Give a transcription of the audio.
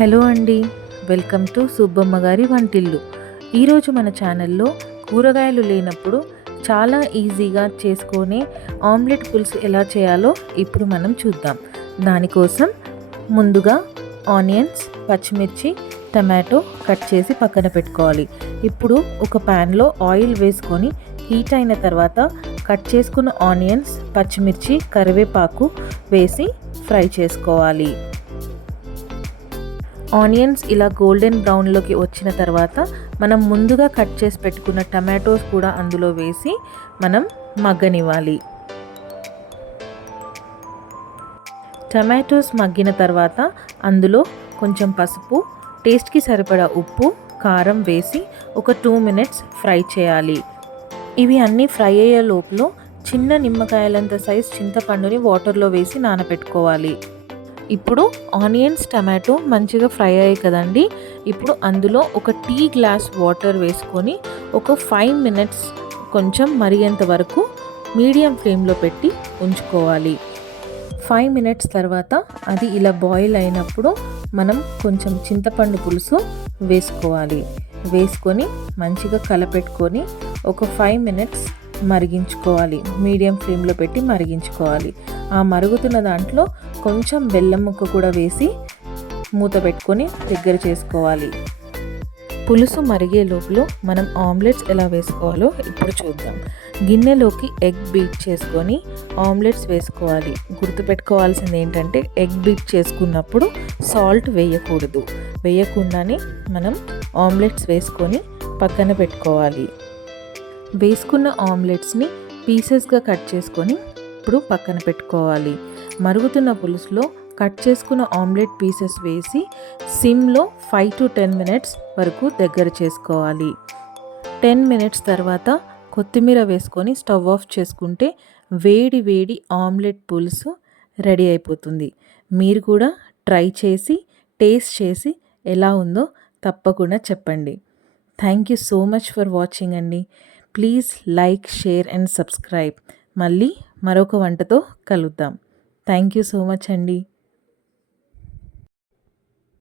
Hello అండి, welcome to Subbamma గారి వంటిల్లు. ఈరోజు మన ఛానల్లో కూరగాయలు లేనప్పుడు చాలా ఈజీగా చేసుకునే ఆమ్లెట్ పులుసు ఎలా చేయాలో ఇప్పుడు మనం చూద్దాం. దానికోసం ముందుగా ఆనియన్స్, పచ్చిమిర్చి, టమాటో కట్ చేసి పక్కన పెట్టుకోవాలి. ఇప్పుడు ఒక ప్యాన్లో ఆయిల్ వేసుకొని హీట్ అయిన తర్వాత కట్ చేసుకున్న ఆనియన్స్, పచ్చిమిర్చి, కరివేపాకు వేసి ఫ్రై చేసుకోవాలి. ఆనియన్స్ ఇలా గోల్డెన్ బ్రౌన్లోకి వచ్చిన తర్వాత మనం ముందుగా కట్ చేసి పెట్టుకున్న టమాటోస్ కూడా అందులో వేసి మనం మగ్గనివ్వాలి. టమాటోస్ మగ్గిన తర్వాత అందులో కొంచెం పసుపు, టేస్ట్కి సరిపడా ఉప్పు, కారం వేసి ఒక 2 మినిట్స్ ఫ్రై చేయాలి. ఇవి అన్నీ ఫ్రై అయ్యే లోపల చిన్న నిమ్మకాయలంత సైజ్ చింతపండుని వాటర్లో వేసి నానబెట్టుకోవాలి. ఇప్పుడు ఆనియన్స్, టమాటో మంచిగా ఫ్రై అయ్యాయి కదండి. ఇప్పుడు అందులో ఒక టీ గ్లాస్ వాటర్ వేసుకొని ఒక 5 మినిట్స్ కొంచెం మరిగేంత వరకు మీడియం ఫ్లేమ్లో పెట్టి ఉంచుకోవాలి. 5 మినిట్స్ తర్వాత అది ఇలా బాయిల్ అయినప్పుడు మనం కొంచెం చింతపండు పులుసు వేసుకోవాలి. వేసుకొని మంచిగా కలపెట్టుకొని ఒక 5 మినిట్స్ మరిగించుకోవాలి. మీడియం ఫ్లేమ్లో పెట్టి మరిగించుకోవాలి. ఆ మరుగుతున్న దాంట్లో కొంచెం బెల్లం ముక్క కూడా వేసి మూత పెట్టుకొని దగ్గర చేసుకోవాలి. పులుసు మరిగే లోపల మనం ఆమ్లెట్స్ ఎలా వేసుకోవాలో ఇప్పుడు చూద్దాం. గిన్నెలోకి ఎగ్ బీట్ చేసుకొని ఆమ్లెట్స్ వేసుకోవాలి. గుర్తుపెట్టుకోవాల్సింది ఏంటంటే ఎగ్ బీట్ చేసుకున్నప్పుడు సాల్ట్ వేయకూడదు. వేయకుండానే మనం ఆమ్లెట్స్ వేసుకొని పక్కన పెట్టుకోవాలి. వేసుకున్న ఆమ్లెట్స్ని పీసెస్గా కట్ చేసుకొని ఇప్పుడు పక్కన పెట్టుకోవాలి. మరుగుతున్న పులుసులో కట్ చేసుకున్న ఆమ్లెట్ పీసెస్ వేసి సిమ్లో 5 to 10 మినిట్స్ వరకు దగ్గర చేసుకోవాలి. 10 మినిట్స్ తర్వాత కొత్తిమీర వేసుకొని స్టవ్ ఆఫ్ చేసుకుంటే వేడి వేడి ఆమ్లెట్ పులుసు రెడీ అయిపోతుంది. మీరు కూడా ట్రై చేసి టేస్ట్ చేసి ఎలా ఉందో తప్పకుండా చెప్పండి. Thank you so much for watching అండి. Please like, share and subscribe. మళ్ళీ మరొక వంటతో కలుద్దాం. థ్యాంక్ యూ సో మచ్ అండి.